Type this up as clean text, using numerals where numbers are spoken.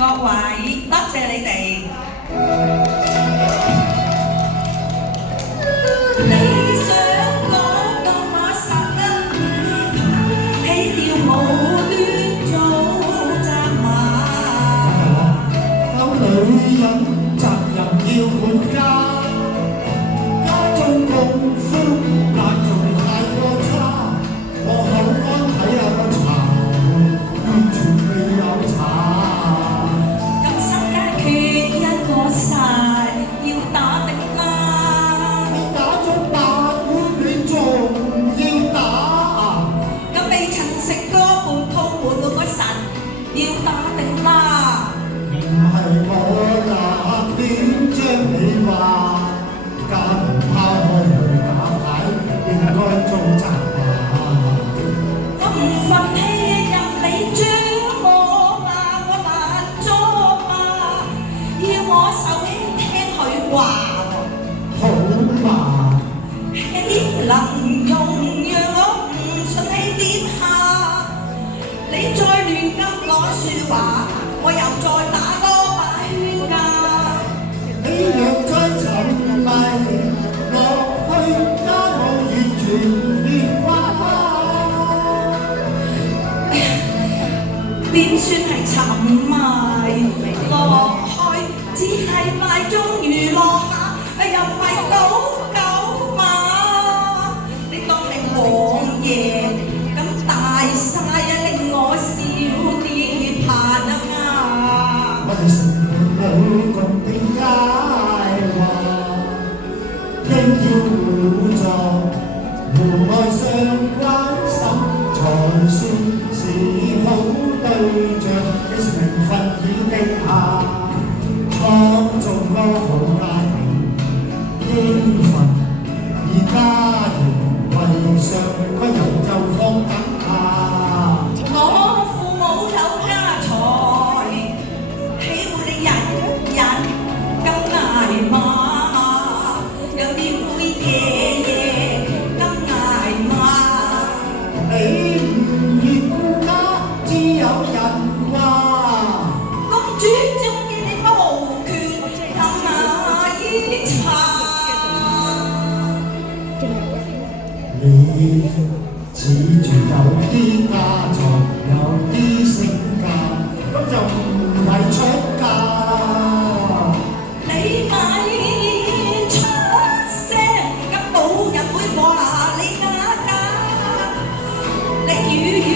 各位，多謝你哋。你想講到我實得起掉無端做責罵。當女人責任要管家，家中功夫那仲太過差，我口乾睇下個茶壺，完全未有茶。咁身家缺一個晒，要打的啦。你打咗8碗，你仲要打？咁未曾食過半鋪換個神，要打的啦。唔係我嗱，點將你話家門拋開去打牌，應該做責罵。我唔忿氣任你將我話我難做嘛，要我受氣聽佢話好嘛，豈能容讓我唔順氣點下？你再亂咁講説話，我又再打多把圈㗎。你若再沉迷落去，家務完全變化。點算係沉迷落去？只係賣鐘娛樂下，又唔係賭狗馬。你當係王爺咁大晒啊，令我少啲盼啊！為什麼老公點解話應要互助，互愛相關心，才算是好對象。你是名分已定下，創造個好家庭，應份以家庭為上，個人就放等下。我父母有家財，豈會你人咁捱罵？有啲會夜咁捱罵。你唔願顧家，只有人話。公主中意你無權飲下煙茶。你似住有啲家財，有啲性格，咁就唔係出嫁。你咪出聲，咁冇人會話你假假。你語語